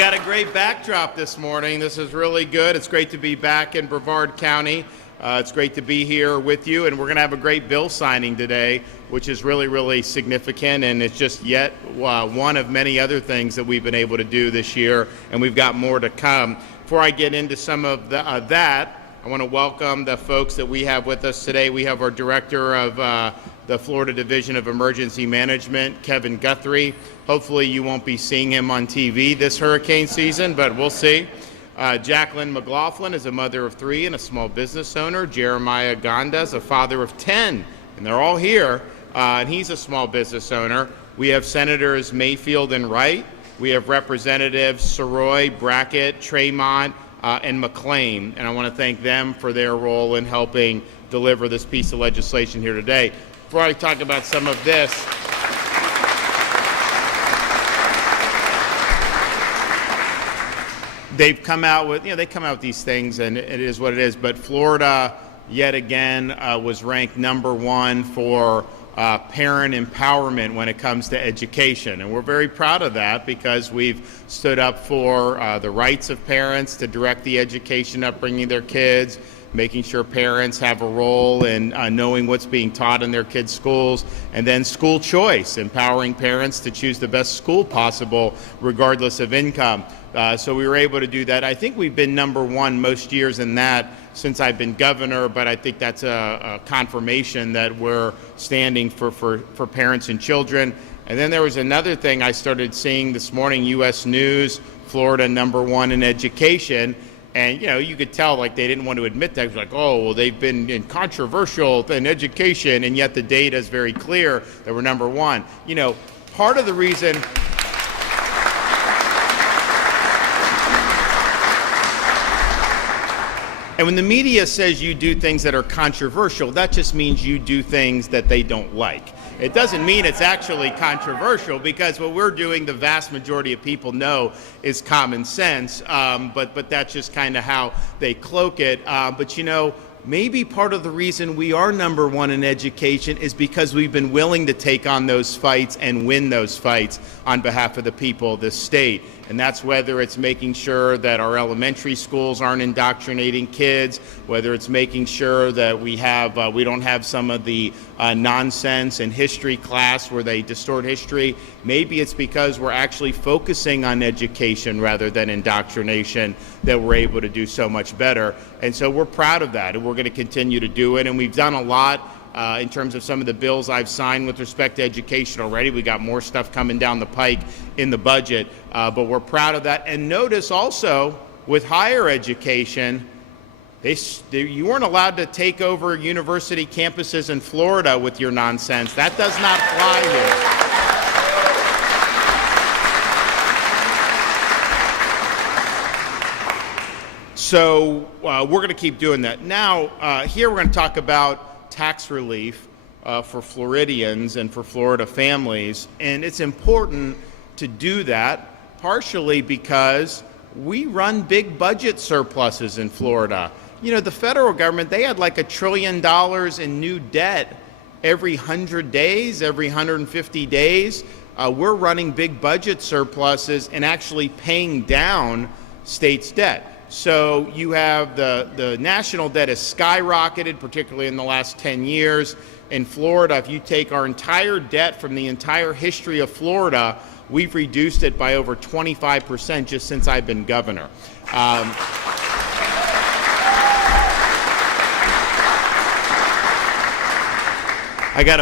got a great backdrop this morning. This is really good. It's great to be back in Brevard County. It's great to be here with you, and we're going to have a great bill signing today, which is really, really significant, and it's just yet one of many other things that we've been able to do this year, and we've got more to come. Before I get into some of that, I want to welcome the folks that we have with us today. We have our Director of the Florida Division of Emergency Management, Kevin Guthrie. Hopefully you won't be seeing him on TV this hurricane season, but we'll see. Jacqueline McLaughlin is a mother of 3 and a small business owner. Jeremiah Gonda is a father of 10, and they're all here, and he's a small business owner. We have Senators Mayfield and Wright. We have Representatives Soroy, Brackett, Tremont, and McLean, and I want to thank them for their role in helping deliver this piece of legislation here today. Before I talk about some of this, they've come out with, they come out with these things, and it is what it is, but Florida, yet again, was ranked #1 for parent empowerment when it comes to education. And we're very proud of that because we've stood up for the rights of parents to direct the education upbringing their kids, making sure parents have a role in knowing what's being taught in their kids' schools, and then school choice, empowering parents to choose the best school possible regardless of income. So we were able to do that. I think we've been #1 most years in that since I've been governor, but I think that's a confirmation that we're standing for parents and children. And then there was another thing I started seeing this morning, U.S. News, Florida #1 in education. And, you could tell, like, they didn't want to admit that. It was like, oh, well, they've been controversial in education, and yet the data is very clear that we're #1. Part of the reason... And when the media says you do things that are controversial, that just means you do things that they don't like. It doesn't mean it's actually controversial, because what we're doing, the vast majority of people know, is common sense, but that's just kind of how they cloak it. But maybe part of the reason we are #1 in education is because we've been willing to take on those fights and win those fights on behalf of the people of this state. And that's whether it's making sure that our elementary schools aren't indoctrinating kids, whether it's making sure that we don't have some of the nonsense in history class where they distort history. Maybe it's because we're actually focusing on education rather than indoctrination that we're able to do so much better. And so we're proud of that, and we're going to continue to do it. And we've done a lot in terms of some of the bills I've signed with respect to education already. We got more stuff coming down the pike in the budget, but we're proud of that. And notice also with higher education, you weren't allowed to take over university campuses in Florida with your nonsense. That does not fly here. So we're going to keep doing that. Now, here we're going to talk about tax relief for Floridians and for Florida families. And it's important to do that partially because we run big budget surpluses in Florida. The federal government, they had like $1 trillion in new debt every 100 days, every 150 days. We're running big budget surpluses and actually paying down states' debt. So you have the national debt has skyrocketed, particularly in the last 10 years. In Florida, if you take our entire debt from the entire history of Florida, we've reduced it by over 25% just since I've been governor. I got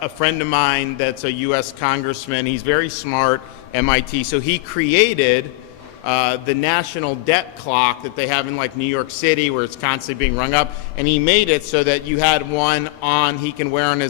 a friend of mine that's a U.S. congressman. He's very smart, MIT. So he created the national debt clock that they have in like New York City, where it's constantly being rung up, and he made it so that you had one he can wear on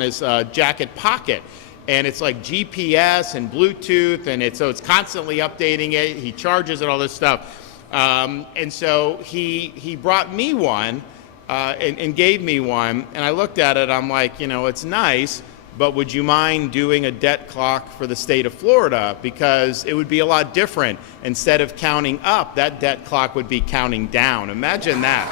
his jacket pocket, and it's like GPS and Bluetooth, and so it's constantly updating it. He charges it, all this stuff, and so he brought me one and gave me one, and I looked at it. I'm like, it's nice, but would you mind doing a debt clock for the state of Florida? Because it would be a lot different. Instead of counting up, that debt clock would be counting down. Imagine that.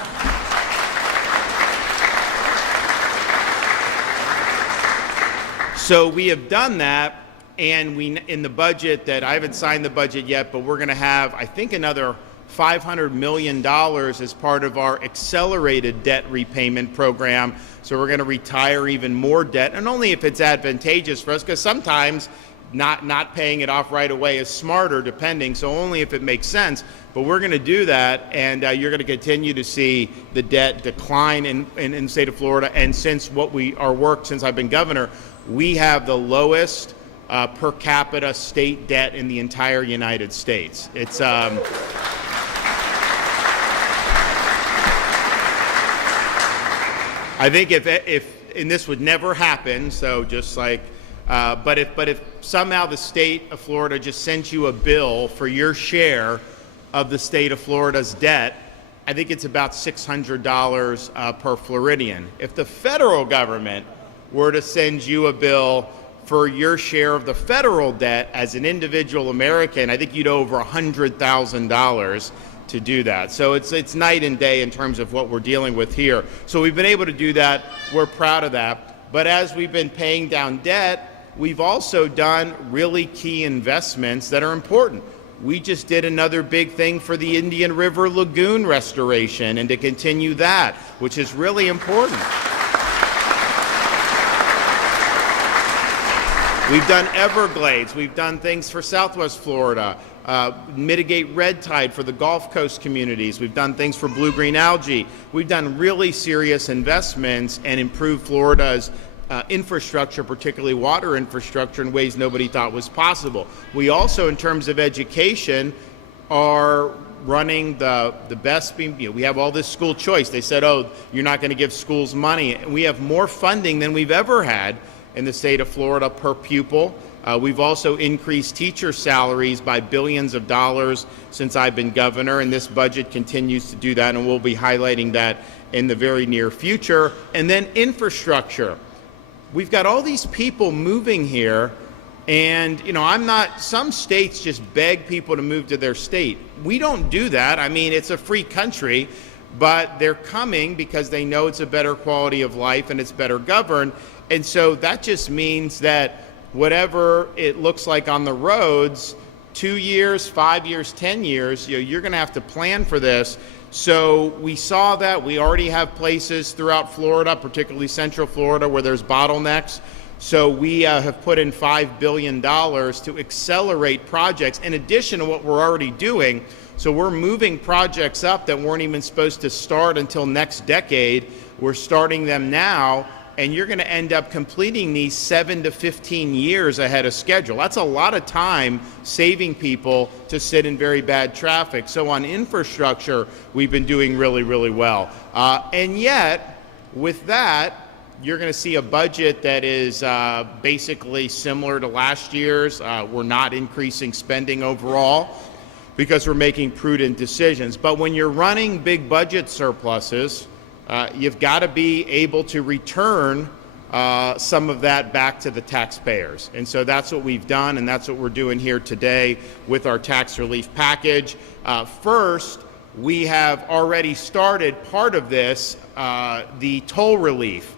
So we have done that, And in the budget that I haven't signed the budget yet, but we're going to have, I think, another $500 million as part of our accelerated debt repayment program. So we're going to retire even more debt, and only if it's advantageous for us, because sometimes not paying it off right away is smarter, depending, so only if it makes sense. But we're going to do that, and you're going to continue to see the debt decline in the state of Florida. And since since I've been governor, we have the lowest per capita state debt in the entire United States. It's I think and this would never happen, so just like, but if somehow the state of Florida just sent you a bill for your share of the state of Florida's debt, I think it's about $600 per Floridian. If the federal government were to send you a bill for your share of the federal debt as an individual American, I think you'd owe over $100,000 to do that. So it's night and day in terms of what we're dealing with here. So we've been able to do that. We're proud of that. But as we've been paying down debt, we've also done really key investments that are important. We just did another big thing for the Indian River Lagoon restoration, and to continue that, which is really important. We've done Everglades. We've done things for Southwest Florida, mitigate red tide for the Gulf Coast communities. We've done things for blue-green algae. We've done really serious investments and improved Florida's infrastructure, particularly water infrastructure, in ways nobody thought was possible. We also, in terms of education, are running the best. We have all this school choice. They said, oh, you're not going to give schools money. And we have more funding than we've ever had in the state of Florida per pupil. We've also increased teacher salaries by billions of dollars since I've been governor, and this budget continues to do that, and we'll be highlighting that in the very near future. And then infrastructure. We've got all these people moving here, and some states just beg people to move to their state. We don't do that. I mean, it's a free country, but they're coming because they know it's a better quality of life and it's better governed. And so that just means that whatever it looks like on the roads, 2 years, 5 years, 10 years, you're going to have to plan for this. So we saw that. We already have places throughout Florida, particularly Central Florida, where there's bottlenecks. So we have put in $5 billion to accelerate projects in addition to what we're already doing. So we're moving projects up that weren't even supposed to start until next decade. We're starting them now, and you're going to end up completing these 7 to 15 years ahead of schedule. That's a lot of time saving people to sit in very bad traffic. So on infrastructure, we've been doing really, really well. And yet, with that, you're going to see a budget that is basically similar to last year's. We're not increasing spending overall because we're making prudent decisions. But when you're running big budget surpluses, you've got to be able to return some of that back to the taxpayers. And so that's what we've done, and that's what we're doing here today with our tax relief package. First, we have already started part of this, the toll relief.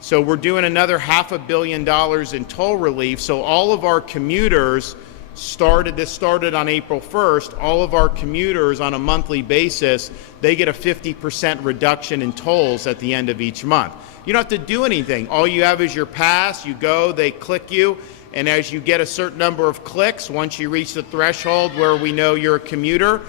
So we're doing another $500 million in toll relief. So all of our commuters this started on April 1st. All of our commuters on a monthly basis, they get a 50% reduction in tolls at the end of each month. You don't have to do anything. All you have is your pass. You go, they click you, and as you get a certain number of clicks, once you reach the threshold where we know you're a commuter,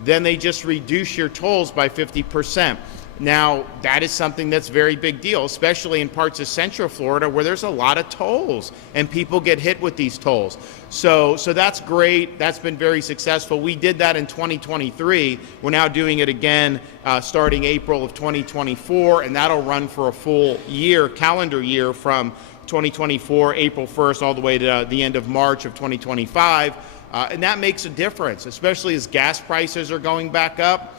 then they just reduce your tolls by 50%. Now, that is something that's a very big deal, especially in parts of Central Florida where there's a lot of tolls and people get hit with these tolls. So that's great. That's been very successful. We did that in 2023. We're now doing it again starting April of 2024, and that'll run for a full year, calendar year, from 2024, April 1st, all the way to the end of March of 2025. And that makes a difference, especially as gas prices are going back up.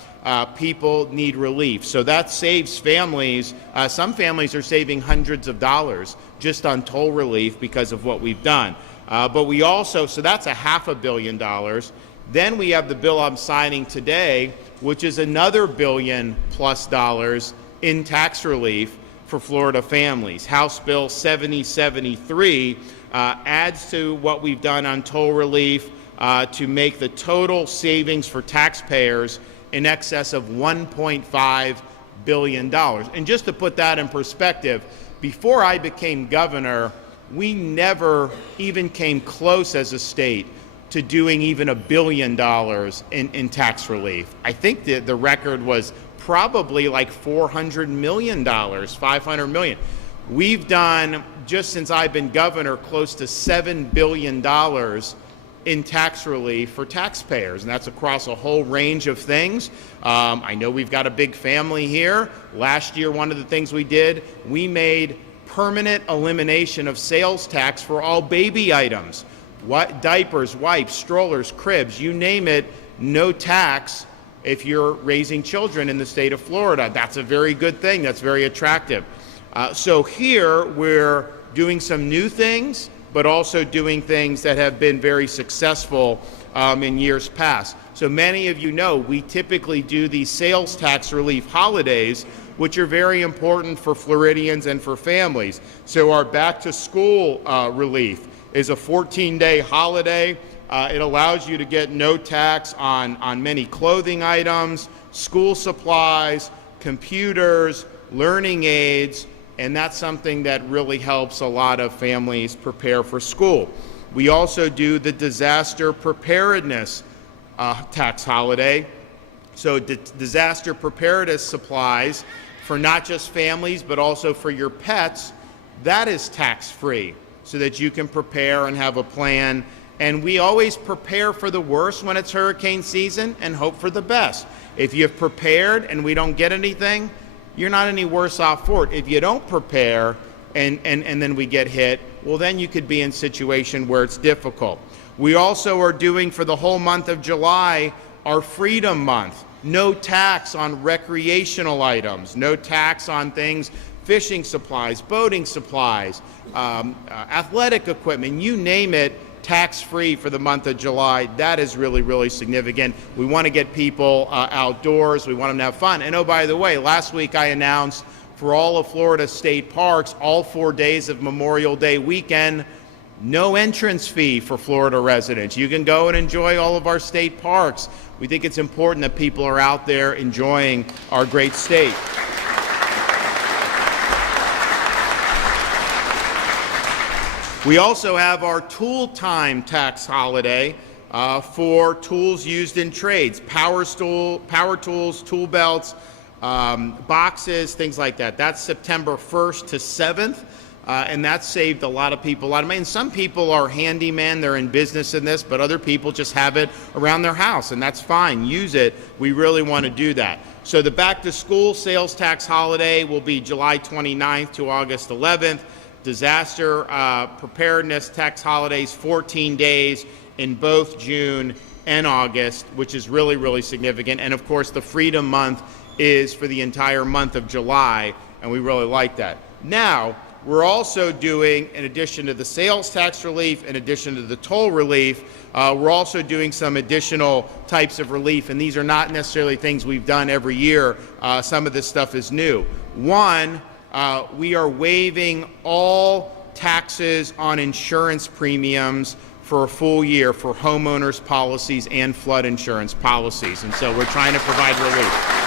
People need relief. So that saves families. Some families are saving hundreds of dollars just on toll relief because of what we've done. But we also, so that's $500 million. Then we have the bill I'm signing today, which is another $1 billion+ in tax relief for Florida families. House Bill 7073 adds to what we've done on toll relief to make the total savings for taxpayers in excess of $1.5 billion. And just to put that in perspective, before I became governor, we never even came close as a state to doing even $1 billion in tax relief. I think the record was probably like $400 million, $500 million. We've done, just since I've been governor, close to $7 billion in tax relief for taxpayers, and that's across a whole range of things. I know we've got a big family here. Last year, one of the things we did, we made permanent elimination of sales tax for all baby items. What diapers, wipes, strollers, cribs, you name it, no tax if you're raising children in the state of Florida. That's a very good thing. That's very attractive. So here we're doing some new things, but also doing things that have been very successful in years past. So many of you know we typically do these sales tax relief holidays, which are very important for Floridians and for families. So our back to school relief is a 14-day holiday. It allows you to get no tax on many clothing items, school supplies, computers, learning aids, and that's something that really helps a lot of families prepare for school. We also do the disaster preparedness tax holiday. So disaster preparedness supplies for not just families, but also for your pets, that is tax-free so that you can prepare and have a plan. And we always prepare for the worst when it's hurricane season and hope for the best. If you've prepared and we don't get anything, you're not any worse off for it. If you don't prepare and then we get hit, well, then you could be in a situation where it's difficult. We also are doing for the whole month of July our Freedom Month. No tax on recreational items, no tax on things, fishing supplies, boating supplies, athletic equipment, you name it, tax-free for the month of July. That is really, really significant. We want to get people outdoors. We want them to have fun. And oh, by the way, last week I announced for all of Florida state parks, all 4 days of Memorial Day weekend, no entrance fee for Florida residents. You can go and enjoy all of our state parks. We think it's important that people are out there enjoying our great state. We also have our tool time tax holiday for tools used in trades, power tools, tool belts, boxes, things like that. That's September 1st to 7th. And that saved a lot of people a lot of money. And some people are handymen, they're in business in this, but other people just have it around their house, and that's fine. Use it. We really want to do that. So the back to school sales tax holiday will be July 29th to August 11th. Disaster preparedness tax holidays, 14 days in both June and August, which is really, really significant. And of course, the Freedom Month is for the entire month of July, and we really like that. Now, we're also doing, in addition to the sales tax relief, in addition to the toll relief, we're also doing some additional types of relief, and these are not necessarily things we've done every year. Some of this stuff is new. One, we are waiving all taxes on insurance premiums for a full year for homeowners policies and flood insurance policies, and so we're trying to provide relief.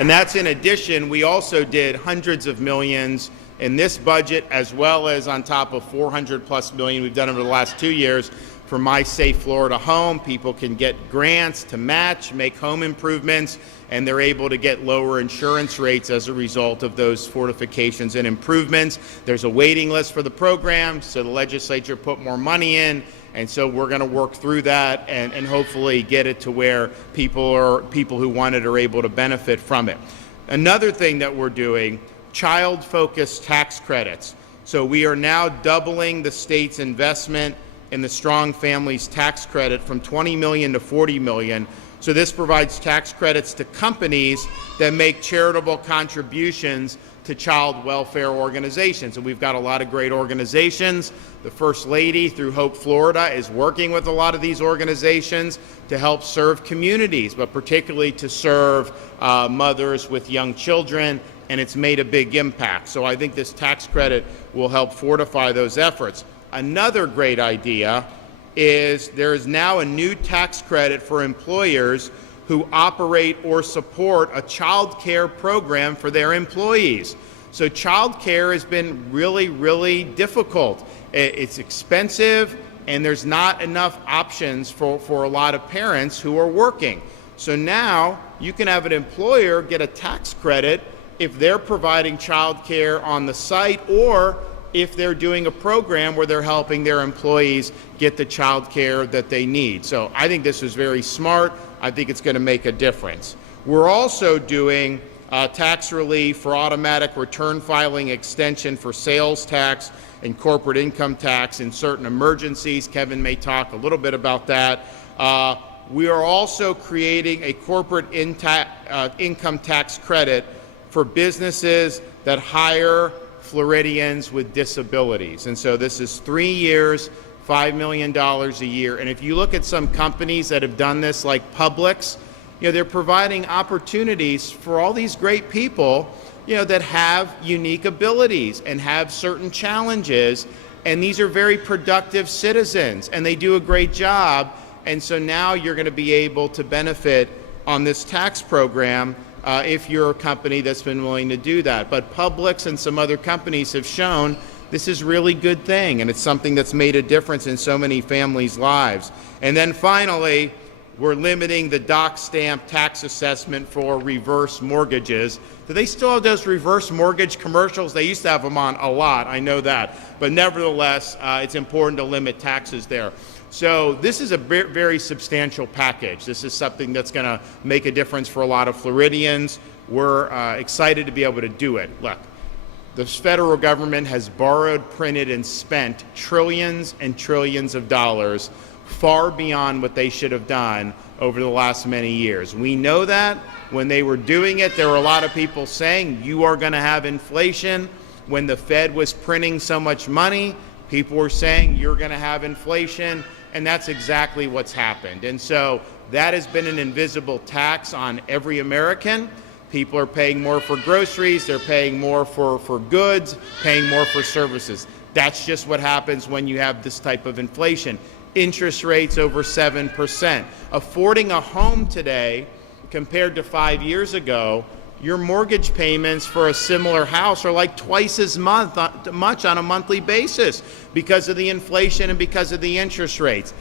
And that's in addition, we also did hundreds of millions in this budget, as well as on top of 400+ million we've done over the last 2 years for My Safe Florida Home. People can get grants to match, make home improvements, and they're able to get lower insurance rates as a result of those fortifications and improvements. There's a waiting list for the program, so the legislature put more money in. And so we're going to work through that and hopefully get it to where people who want it are able to benefit from it. Another thing that we're doing, child-focused tax credits. So we are now doubling the state's investment in the Strong Families Tax Credit from $20 million to $40 million. So this provides tax credits to companies that make charitable contributions to child welfare organizations. And we've got a lot of great organizations. The First Lady, through Hope Florida, is working with a lot of these organizations to help serve communities, but particularly to serve mothers with young children, and it's made a big impact. So I think this tax credit will help fortify those efforts. Another great idea is there is now a new tax credit for employers who operate or support a child care program for their employees. So child care has been really, really difficult. It's expensive, and there's not enough options for a lot of parents who are working. So now you can have an employer get a tax credit if they're providing child care on the site, or if they're doing a program where they're helping their employees get the child care that they need. So I think this is very smart. I think it's going to make a difference. We're also doing tax relief for automatic return filing extension for sales tax and corporate income tax in certain emergencies. Kevin may talk a little bit about that. We are also creating a corporate income tax credit for businesses that hire Floridians with disabilities. And so this is 3 years, $5 million a year. And if you look at some companies that have done this, like Publix, they're providing opportunities for all these great people, that have unique abilities and have certain challenges. And these are very productive citizens, and they do a great job. And so now you're going to be able to benefit on this tax program if you're a company that's been willing to do that. But Publix and some other companies have shown this is a really good thing, and it's something that's made a difference in so many families' lives. And then finally, we're limiting the doc stamp tax assessment for reverse mortgages. Do they still have those reverse mortgage commercials? They used to have them on a lot, I know that. But nevertheless, it's important to limit taxes there. So this is a very substantial package. This is something that's going to make a difference for a lot of Floridians. We're excited to be able to do it. Look, the federal government has borrowed, printed, and spent trillions and trillions of dollars, far beyond what they should have done over the last many years. We know that. When they were doing it, there were a lot of people saying, you are going to have inflation. When the Fed was printing so much money, people were saying, you're going to have inflation. And that's exactly what's happened. And so that has been an invisible tax on every American. People are paying more for groceries, they're paying more for goods, paying more for services. That's just what happens when you have this type of inflation. Interest rates over 7%. Affording a home today, compared to 5 years ago, your mortgage payments for a similar house are like twice as much on a monthly basis because of the inflation and because of the interest rates.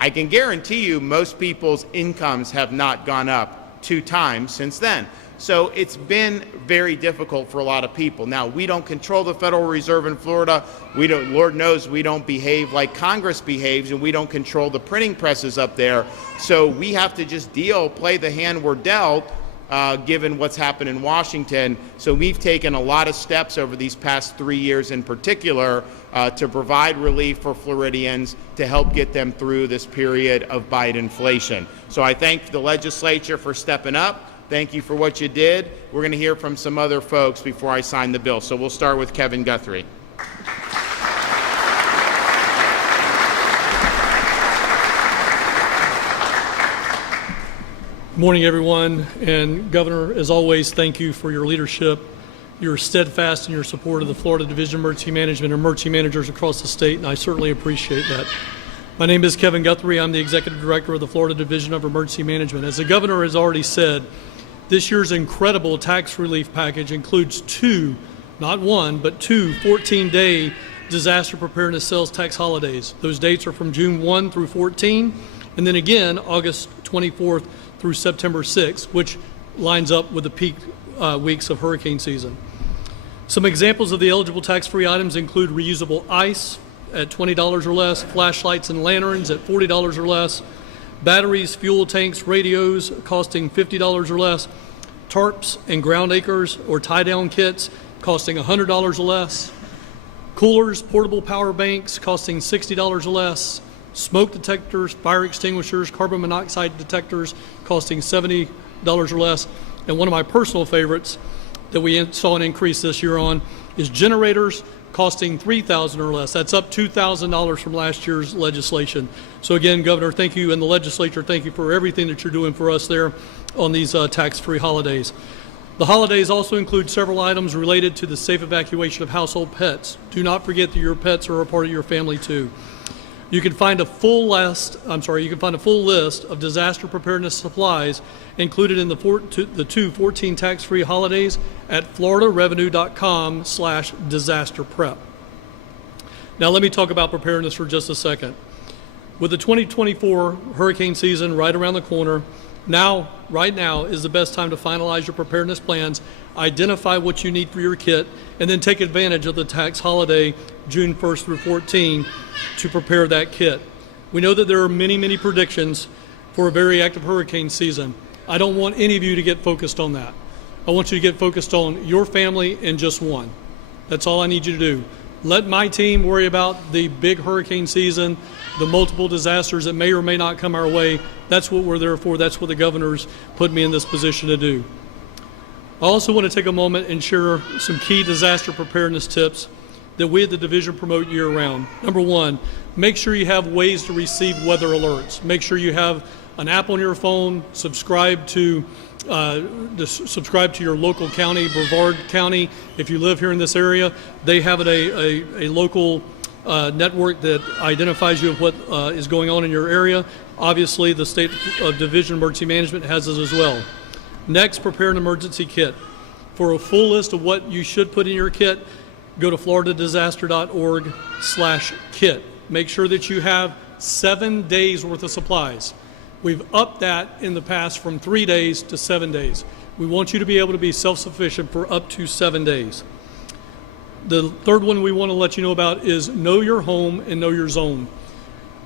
I can guarantee you most people's incomes have not gone up 2 times since then. So it's been very difficult for a lot of people. Now, we don't control the Federal Reserve in Florida. We don't, Lord knows we don't behave like Congress behaves, and we don't control the printing presses up there. So we have to just play the hand we're dealt, given what's happened in Washington. So we've taken a lot of steps over these past 3 years in particular to provide relief for Floridians to help get them through this period of Biden inflation. So I thank the legislature for stepping up. Thank you for what you did. We're going to hear from some other folks before I sign the bill. So we'll start with Kevin Guthrie. Good morning, everyone. And Governor, as always, thank you for your leadership. You're steadfast in your support of the Florida Division of Emergency Management and emergency managers across the state, and I certainly appreciate that. My name is Kevin Guthrie. I'm the Executive Director of the Florida Division of Emergency Management. As the Governor has already said, this year's incredible tax relief package includes 2, not 1, but 2 14-day disaster preparedness sales tax holidays. Those dates are from June 1 through 14, and then again August 24th through September 6th, which lines up with the peak weeks of hurricane season. Some examples of the eligible tax-free items include reusable ice at $20 or less, flashlights and lanterns at $40 or less, batteries, fuel tanks, radios costing $50 or less, tarps and ground anchors or tie-down kits costing $100 or less, coolers, portable power banks costing $60 or less, smoke detectors, fire extinguishers, carbon monoxide detectors costing $70 or less. And one of my personal favorites that we saw an increase this year on is generators costing $3,000 or less. That's up $2,000 from last year's legislation. So again, Governor, thank you, and the legislature, thank you for everything that you're doing for us there on these tax-free holidays. The holidays also include several items related to the safe evacuation of household pets. Do not forget that your pets are a part of your family too. You can find a full list of disaster preparedness supplies included in the 2 tax-free holidays at floridarevenue.com/disasterprep. Now let me talk about preparedness for just a second. With the 2024 hurricane season right around the corner, right now is the best time to finalize your preparedness plans, identify what you need for your kit, and then take advantage of the tax holiday, June 1st through 14, to prepare that kit. We know that there are many, many predictions for a very active hurricane season. I don't want any of you to get focused on that. I want you to get focused on your family and just one. That's all I need you to do. Let my team worry about the big hurricane season, the multiple disasters that may or may not come our way. That's what we're there for. That's what the governor's put me in this position to do. I also want to take a moment and share some key disaster preparedness tips that we at the division promote year-round. Number one, make sure you have ways to receive weather alerts. Make sure you have an app on your phone, subscribe to your local county, Brevard County. If you live here in this area, they have a local network that identifies you of what is going on in your area. Obviously, the State Division of Emergency Management has it as well. Next, prepare an emergency kit. For a full list of what you should put in your kit, go to floridadisaster.org/kit. Make sure that you have 7 days worth of supplies. We've upped that in the past from 3 days to 7 days. We want you to be able to be self-sufficient for up to 7 days. The third one we want to let you know about is know your home and know your zone.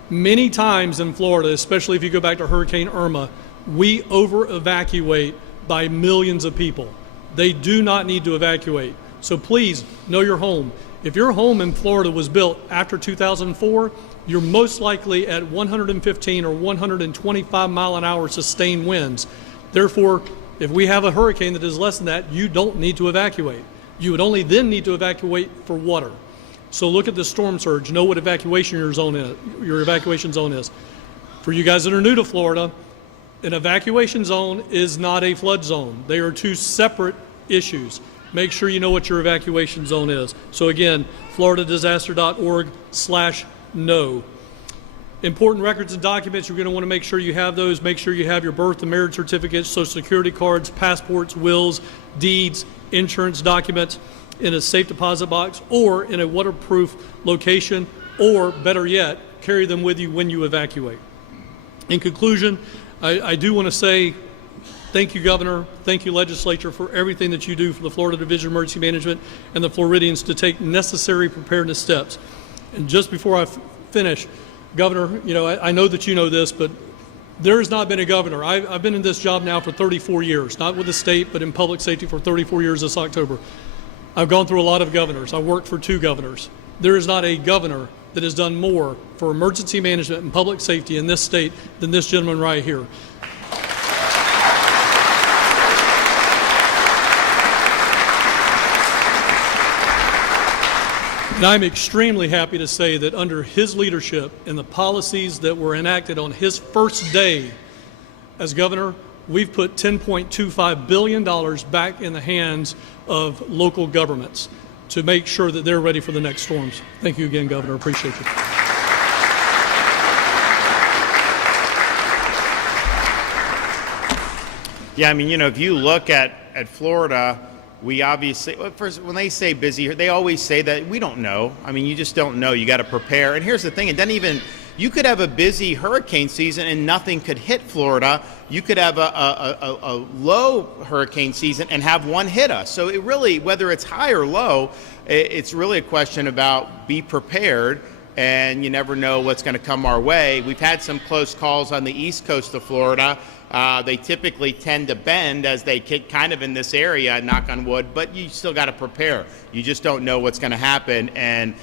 Many times in Florida, especially if you go back to Hurricane Irma, we over-evacuate by millions of people. They do not need to evacuate. So please know your home. If your home in Florida was built after 2004, you're most likely at 115 or 125 mile an hour sustained winds. Therefore, if we have a hurricane that is less than that, you don't need to evacuate. You would only then need to evacuate for water. So look at the storm surge, know what your evacuation zone is. For you guys that are new to Florida, an evacuation zone is not a flood zone. They are two separate issues. Make sure you know what your evacuation zone is. So again, floridadisaster.org/know. Important records and documents, you're going to want to make sure you have those. Make sure you have your birth and marriage certificates, social security cards, passports, wills, deeds, insurance documents in a safe deposit box or in a waterproof location, or better yet, carry them with you when you evacuate. In conclusion, I do want to say thank you, Governor. Thank you, Legislature, for everything that you do for the Florida Division of Emergency Management and the Floridians to take necessary preparedness steps. And just before I finish, Governor, I know that you know this, but there has not been a governor. I've been in this job now for 34 years, not with the state, but in public safety for 34 years this October. I've gone through a lot of governors. I worked for 2 governors. There is not a governor that has done more for emergency management and public safety in this state than this gentleman right here. And I'm extremely happy to say that under his leadership and the policies that were enacted on his first day as governor, we've put $10.25 billion back in the hands of local governments to make sure that they're ready for the next storms. Thank you again, Governor. Appreciate you. Yeah, if you look at Florida, we obviously, first, when they say busy, they always say that we don't know. You just don't know. You got to prepare. And here's the thing, you could have a busy hurricane season and nothing could hit Florida. You could have a low hurricane season and have one hit us. So it really, whether it's high or low, it's really a question about be prepared, and you never know what's going to come our way. We've had some close calls on the east coast of Florida. They typically tend to bend as they kick kind of in this area, knock on wood, but you still got to prepare. You just don't know what's going to happen. And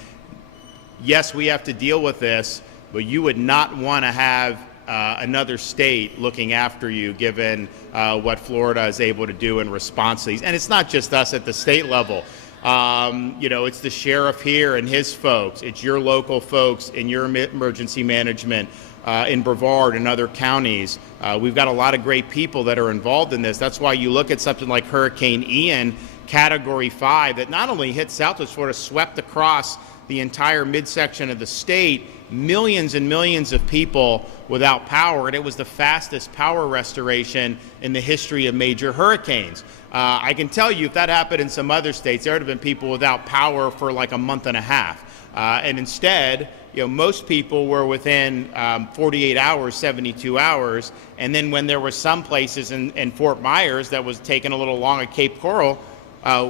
yes, we have to deal with this, but you would not want to have another state looking after you, given what Florida is able to do in response to these. And it's not just us at the state level. It's the sheriff here and his folks. It's your local folks in your emergency management in Brevard and other counties. We've got a lot of great people that are involved in this. That's why you look at something like Hurricane Ian, Category 5, that not only hit Southwest Florida, swept across the entire midsection of the state, millions and millions of people without power, and it was the fastest power restoration in the history of major hurricanes. I can tell you, if that happened in some other states, there would have been people without power for like a month and a half. And instead, most people were within 48 hours, 72 hours. And then when there were some places in Fort Myers that was taking a little long at Cape Coral,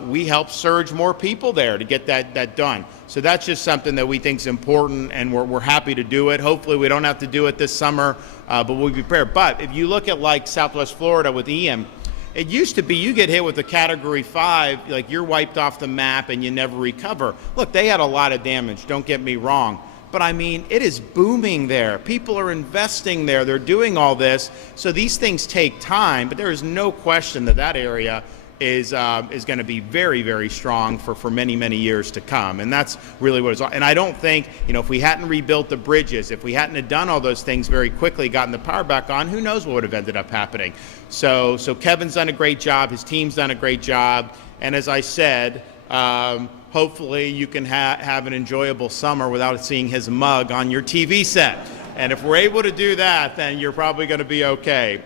we helped surge more people there to get that done. So that's just something that we think is important, and we're happy to do it. Hopefully we don't have to do it this summer, but we'll be prepared. But if you look at like Southwest Florida with Ian, it used to be you get hit with a Category 5, like you're wiped off the map and you never recover. Look, they had a lot of damage, don't get me wrong. But I mean, it is booming there. People are investing there. They're doing all this. So these things take time, but there is no question that area is going to be very, very strong for many, many years to come. And that's really what it's all. And I don't think, if we hadn't rebuilt the bridges, if we hadn't have done all those things very quickly, gotten the power back on, who knows what would have ended up happening. So Kevin's done a great job. His team's done a great job. And as I said, hopefully you can have an enjoyable summer without seeing his mug on your TV set. And if we're able to do that, then you're probably going to be okay.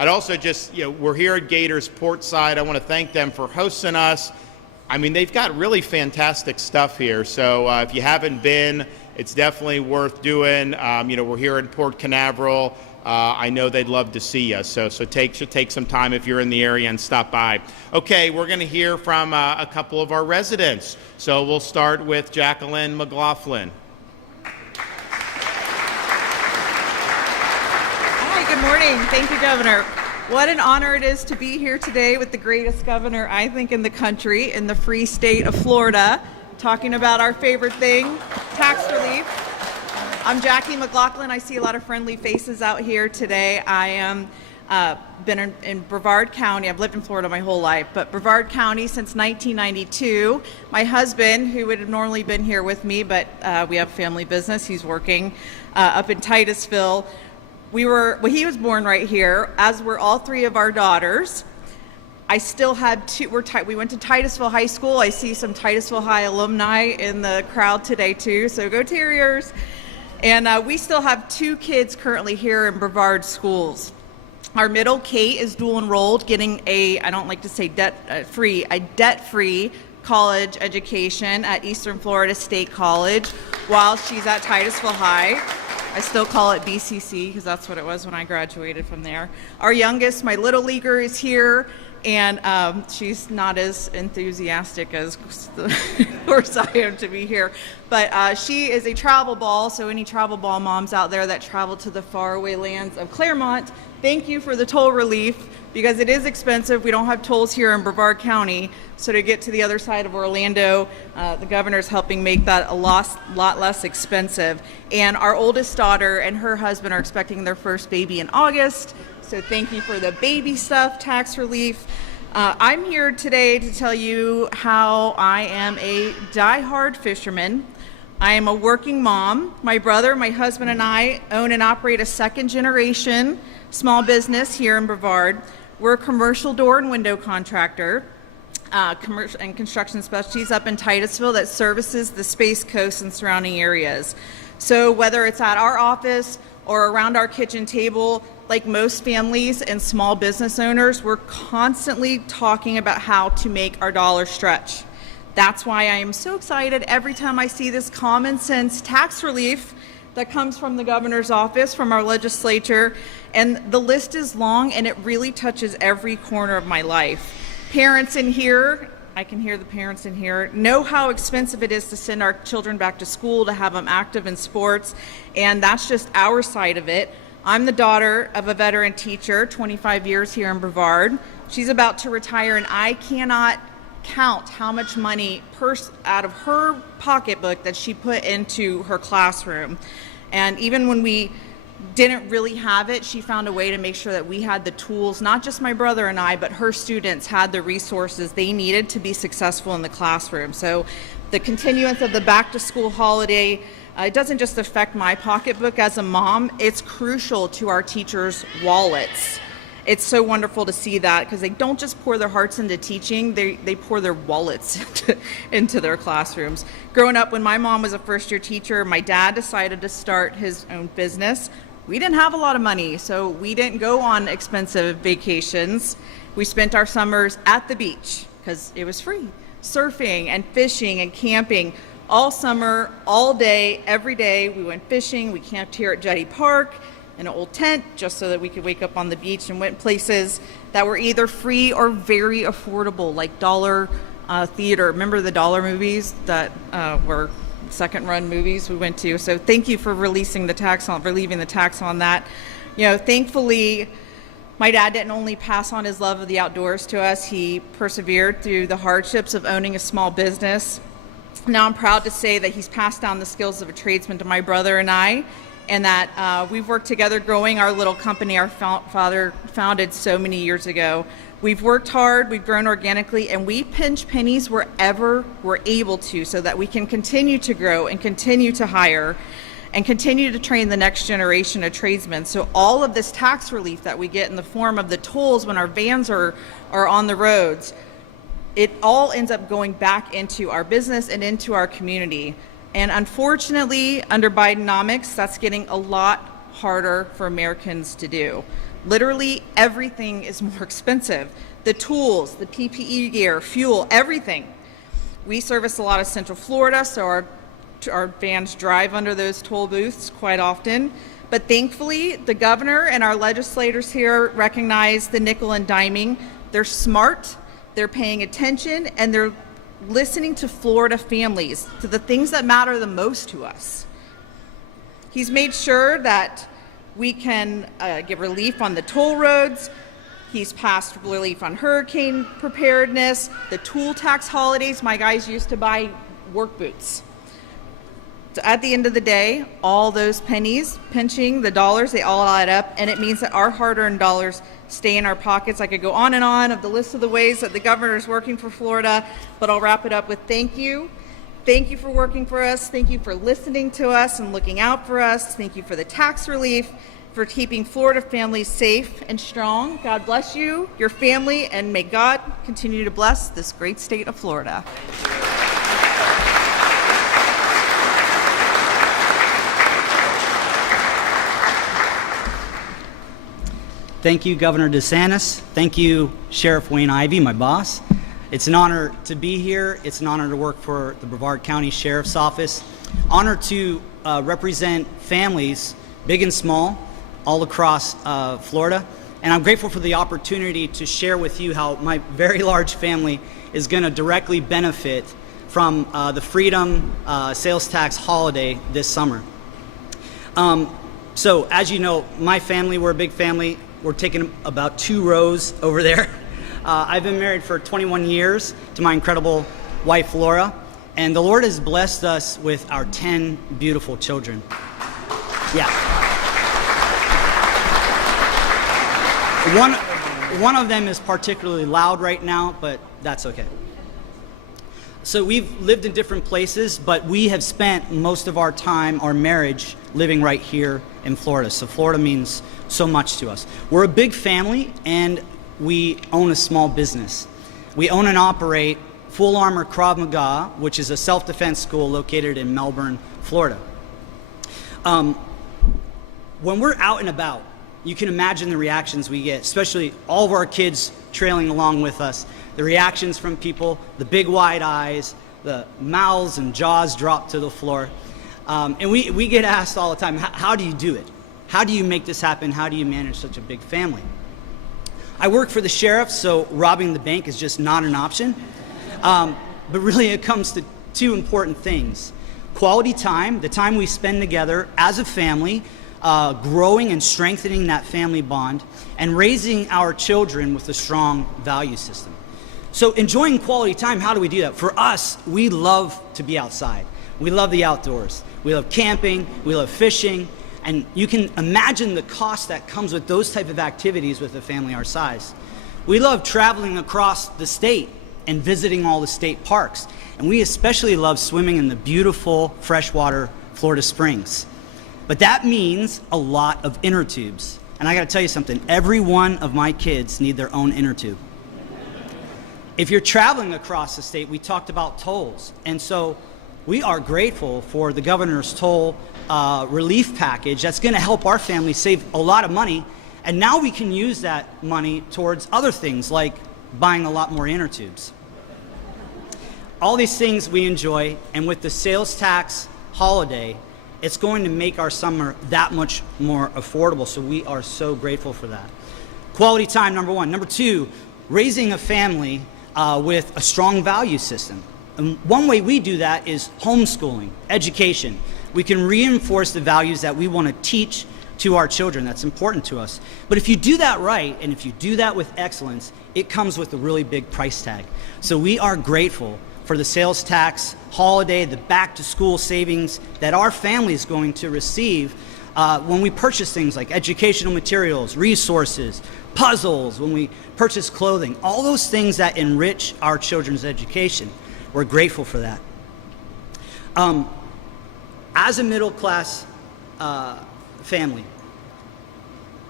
I'd also just, we're here at Gators Portside. I want to thank them for hosting us. I mean, they've got really fantastic stuff here. So if you haven't been, it's definitely worth doing. We're here in Port Canaveral. I know they'd love to see you. So take some time if you're in the area and stop by. Okay, we're going to hear from a couple of our residents. So we'll start with Jacqueline McLaughlin. Good morning. Thank you, Governor. What an honor it is to be here today with the greatest governor, I think, in the country, in the free state of Florida, talking about our favorite thing, tax relief. I'm Jackie McLaughlin. I see a lot of friendly faces out here today. I am been in Brevard County. I've lived in Florida my whole life, but Brevard County since 1992. My husband, who would have normally been here with me, but we have family business, he's working up in Titusville. He was born right here, as were all three of our daughters. I still had two. We went to Titusville High School. I see some Titusville High alumni in the crowd today too, so go Terriers. And we still have two kids currently here in Brevard schools. Our middle, Kate, is dual enrolled, getting I don't like to say debt-free college education at Eastern Florida State College while she's at Titusville High. I still call it BCC because that's what it was when I graduated from there. Our youngest, my little leaguer, is here, and she's not as enthusiastic as, of course, I am to be here. But she is a travel ball, so any travel ball moms out there that travel to the faraway lands of Claremont, thank you for the toll relief, because it is expensive. We don't have tolls here in Brevard County, so to get to the other side of Orlando, the governor's helping make that a lot less expensive. And our oldest daughter and her husband are expecting their first baby in August, so thank you for the baby stuff, tax relief. I'm here today to tell you how I am a diehard fisherman. I am a working mom. My brother, my husband, and I own and operate a second-generation small business here in Brevard. We're a commercial door and window contractor, commercial and construction specialties up in Titusville that services the Space Coast and surrounding areas. So whether it's at our office or around our kitchen table, like most families and small business owners, we're constantly talking about how to make our dollar stretch. That's why I am so excited every time I see this common sense tax relief that comes from the governor's office, from our legislature, and the list is long and it really touches every corner of my life. Parents in here, I can hear the parents in here, know how expensive it is to send our children back to school, to have them active in sports, and that's just our side of it. I'm the daughter of a veteran teacher, 25 years here in Brevard. She's about to retire, and I cannot count how much money out of her pocketbook that she put into her classroom. And even when we didn't really have it, she found a way to make sure that we had the tools, not just my brother and I, but her students had the resources they needed to be successful in the classroom. So the continuance of the back to school holiday, it doesn't just affect my pocketbook as a mom, it's crucial to our teachers' wallets. It's so wonderful to see that, because they don't just pour their hearts into teaching, they pour their wallets into their classrooms. Growing up, when my mom was a first-year teacher, my dad decided to start his own business. We didn't have a lot of money, so we didn't go on expensive vacations. We spent our summers at the beach because it was free. Surfing and fishing and camping all summer, all day, every day. We went fishing. We camped here at Jetty Park in an old tent just so that we could wake up on the beach, and went places that were either free or very affordable, like Dollar Theater. Remember the Dollar movies that were second-run movies we went to? So thank you for relieving the tax on that. Thankfully, my dad didn't only pass on his love of the outdoors to us, he persevered through the hardships of owning a small business. Now I'm proud to say that he's passed down the skills of a tradesman to my brother and I, and that we've worked together growing our little company our father founded so many years ago. We've worked hard, we've grown organically, and we pinch pennies wherever we're able to so that we can continue to grow and continue to hire and continue to train the next generation of tradesmen. So all of this tax relief that we get in the form of the tolls when our vans are on the roads, it all ends up going back into our business and into our community. And unfortunately, under Bidenomics, that's getting a lot harder for Americans to do. Literally everything is more expensive. The tools, the PPE gear, fuel, everything. We service a lot of Central Florida, so our vans drive under those toll booths quite often. But thankfully, the governor and our legislators here recognize the nickel and diming. They're smart, they're paying attention, and they're listening to Florida families, to the things that matter the most to us. He's made sure that we can get relief on the toll roads. He's passed relief on hurricane preparedness, the tool tax holidays. My guys used to buy work boots. So at the end of the day, all those pennies, pinching the dollars, they all add up, and it means that our hard-earned dollars stay in our pockets. I could go on and on of the list of the ways that the governor is working for Florida, but I'll wrap it up with thank you. Thank you for working for us. Thank you for listening to us and looking out for us. Thank you for the tax relief, for keeping Florida families safe and strong. God bless you, your family, and may God continue to bless this great state of Florida. Thank you, Governor DeSantis. Thank you, Sheriff Wayne Ivey, my boss. It's an honor to be here. It's an honor to work for the Brevard County Sheriff's Office. Honor to represent families, big and small, all across Florida. And I'm grateful for the opportunity to share with you how my very large family is going to directly benefit from the Freedom Sales Tax holiday this summer. So as you know, my family, we're a big family. We're taking about 2 rows over there. I've been married for 21 years to my incredible wife, Laura, and the Lord has blessed us with our 10 beautiful children. Yeah. One of them is particularly loud right now, but that's okay. So we've lived in different places, but we have spent most of our time, our marriage, living right here in Florida. So Florida means so much to us. We're a big family, and we own a small business. We own and operate Full Armor Krav Maga, which is a self-defense school located in Melbourne, Florida. When we're out and about, you can imagine the reactions we get, especially all of our kids trailing along with us. The reactions from people, the big wide eyes, the mouths and jaws drop to the floor. And we get asked all the time, how do you do it? How do you make this happen? How do you manage such a big family? I work for the sheriff, so robbing the bank is just not an option. But really it comes to 2 important things. Quality time, the time we spend together as a family, growing and strengthening that family bond, and raising our children with a strong value system. So enjoying quality time, how do we do that? For us, we love to be outside. We love the outdoors. we love camping, we love fishing, and you can imagine the cost that comes with those type of activities with a family our size. We love traveling across the state and visiting all the state parks, and we especially love swimming in the beautiful freshwater Florida springs. But that means a lot of inner tubes. And I gotta tell you something, every one of my kids need their own inner tube. If you're traveling across the state, we talked about tolls. And so we are grateful for the governor's toll relief package that's gonna help our family save a lot of money. And now we can use that money towards other things like buying a lot more inner tubes. All these things we enjoy, and with the sales tax holiday, it's going to make our summer that much more affordable, so we are so grateful for that. Quality time, number one. Number two, raising a family with a strong value system. And one way we do that is homeschooling, education. We can reinforce the values that we want to teach to our children. That's important to us. But if you do that right, and if you do that with excellence, it comes with a really big price tag. So we are grateful for the sales tax holiday, the back to school savings that our family is going to receive when we purchase things like educational materials, resources, puzzles, when we purchase clothing, all those things that enrich our children's education. We're grateful for that. As a middle class family,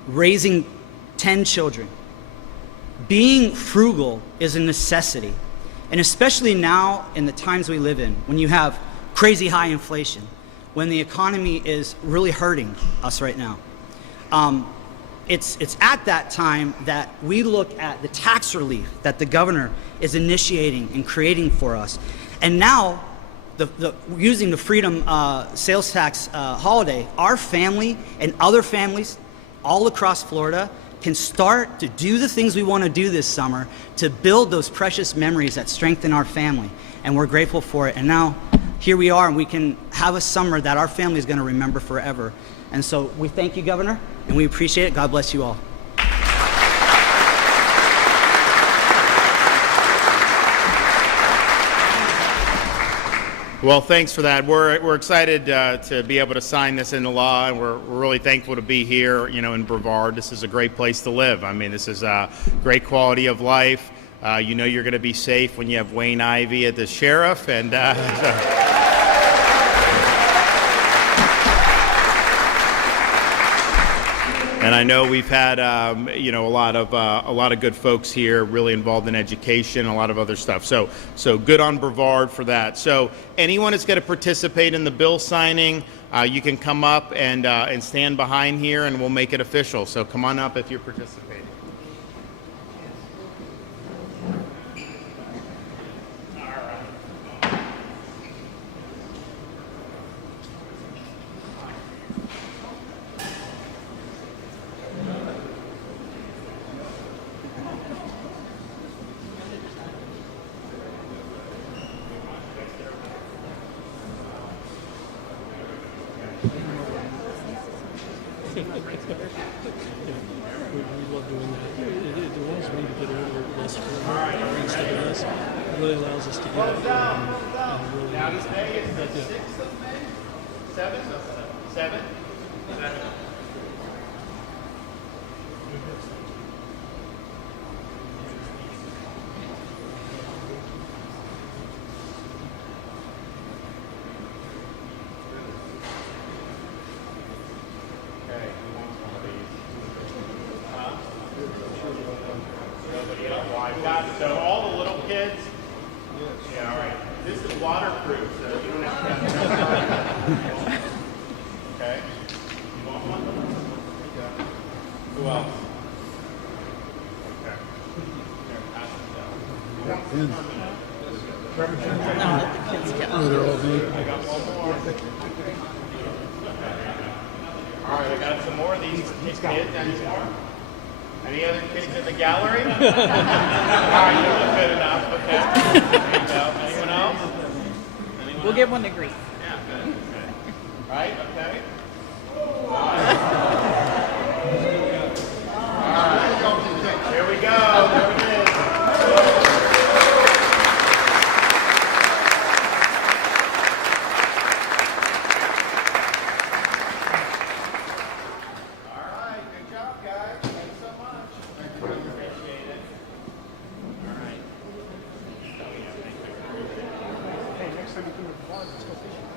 raising 10 children, being frugal is a necessity. And especially now in the times we live in, when you have crazy high inflation, when the economy is really hurting us right now, it's at that time that we look at the tax relief that the governor is initiating and creating for us. And now, using the freedom sales tax holiday, our family and other families all across Florida can start to do the things we want to do this summer to build those precious memories that strengthen our family. And we're grateful for it. And now here we are, and we can have a summer that our family is going to remember forever. And so we thank you, Governor, and we appreciate it. God bless you all. Well, thanks for that. We're excited to be able to sign this into law, and we're really thankful to be here, in Brevard. This is a great place to live. I mean, this is a great quality of life. You're going to be safe when you have Wayne Ivey at the sheriff, and and I know we've had a lot of good folks here, really involved in education, a lot of other stuff. So good on Brevard for that. So anyone that's going to participate in the bill signing, you can come up and stand behind here, and we'll make it official. So come on up if you're participating. We love doing that. It allows me to get over less formal instead of this. It really allows us to get out there and really. Now this May is the 6th of May? 7th? 7th? 7th. So all the little kids, yeah, all right. This is waterproof, so you don't have to have okay. You want one? Who else? Okay. Here, pass it down. I got one more. All right, I got some more of these kids. Any more? Any other kids in the gallery? All right, you look good enough. Okay. There you go. Anyone else? Anyone We'll give one to Greece. Yeah, good. Okay. Right, okay. All right. Here we go. There it is.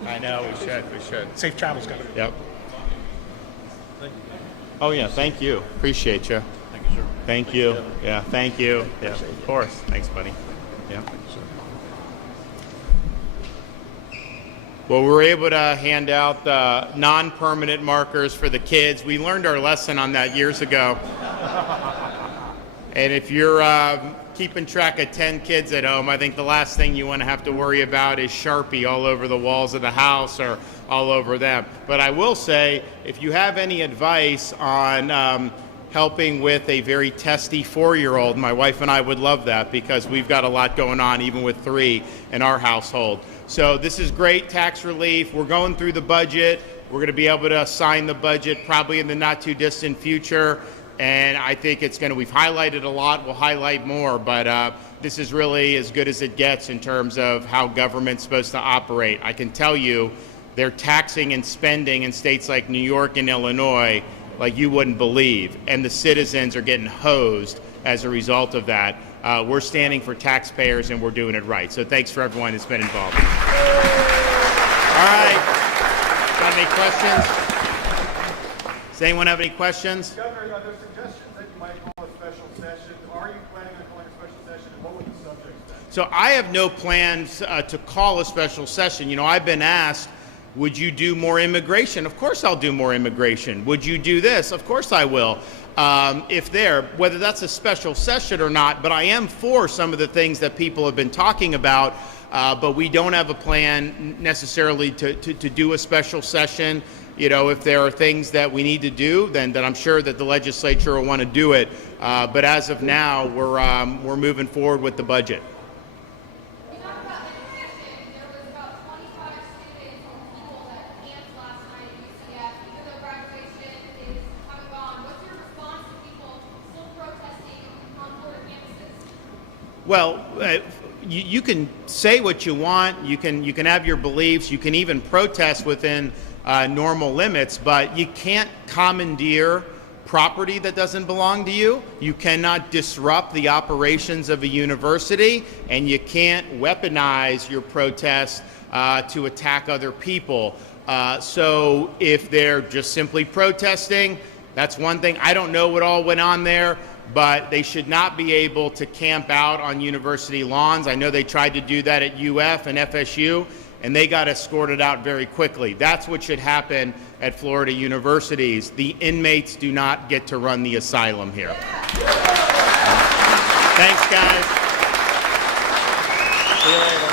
I know, we should. Safe travels, Governor. Yep. Oh, yeah, thank you. Appreciate you. Thank you, sir. Thank you. Yeah, thank you. Yeah, of course. Thanks, buddy. Yeah. Well, we were able to hand out the non-permanent markers for the kids. We learned our lesson on that years ago. And if you're keeping track of 10 kids at home, I think the last thing you want to have to worry about is Sharpie all over the walls of the house or all over them. But I will say, if you have any advice on helping with a very testy 4-year-old, my wife and I would love that, because we've got a lot going on, even with 3 in our household. So this is great tax relief. We're going through the budget. We're going to be able to sign the budget probably in the not too distant future. And I think it's going to, we've highlighted a lot, we'll highlight more, but this is really as good as it gets in terms of how government's supposed to operate. I can tell you, they're taxing and spending in states like New York and Illinois like you wouldn't believe, and the citizens are getting hosed as a result of that. We're standing for taxpayers and we're doing it right. So thanks for everyone that's been involved. All right, got any questions? Does anyone have any questions? Governor, are there suggestions that you might call a special session? Are you planning on calling a special session, and what would the subjects be? So I have no plans to call a special session. You know, I've been asked, would you do more immigration? Of course I'll do more immigration. Would you do this? Of course I will. Whether that's a special session or not, but I am for some of the things that people have been talking about, but we don't have a plan necessarily to do a special session. You know, if there are things that we need to do, then I'm sure that the legislature will want to do it. But as of now, we're moving forward with the budget. You talked about education. There was about 25 students and people that camped last night at UCF, even though graduation is coming on. What's your response to people still protesting on Florida campuses? Well, you can say what you want. You can have your beliefs. You can even protest within normal limits, but you can't commandeer property that doesn't belong to you. You cannot disrupt the operations of a university, and you can't weaponize your protest to attack other people. So if they're just simply protesting, that's one thing. I don't know what all went on there, but they should not be able to camp out on university lawns. I know they tried to do that at UF and FSU, and they got escorted out very quickly. That's what should happen at Florida universities. The inmates do not get to run the asylum here. Thanks, guys. See you later.